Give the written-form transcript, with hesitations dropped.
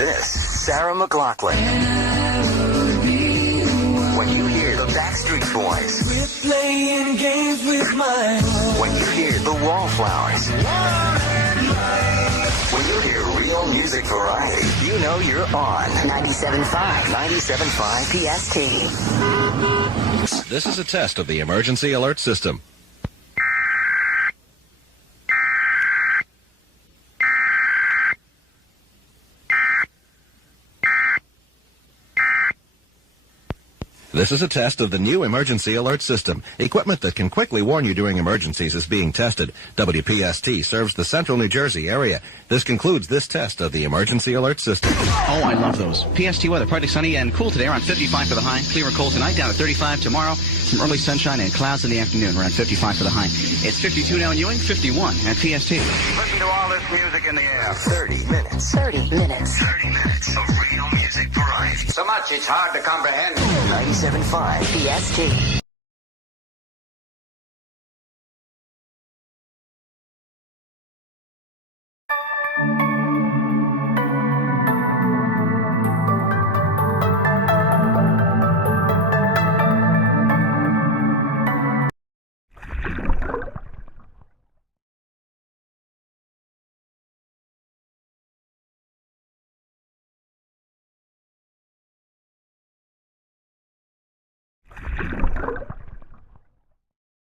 this Sarah McLachlan. When you hear the Backstreet Boys. We're playing games with mine. When you hear the Wallflowers. When you hear real music variety, you know you're on 97.5. 97.5 PST. This is a test of the emergency alert system. This is a test of the new emergency alert system. Equipment that can quickly warn you during emergencies is being tested. WPST serves the central New Jersey area. This concludes this test of the emergency alert system. Oh, I love those. PST weather, partly sunny and cool today, around 55 for the high. Clear and cold tonight, down to 35 tomorrow. Some early sunshine and clouds in the afternoon, around 55 for the high. It's 52 now in Ewing, 51 at PST. Listen to all this music in the air. 30 minutes. 30 minutes. 30 minutes of real music variety. So much it's hard to comprehend. 97.5 PST.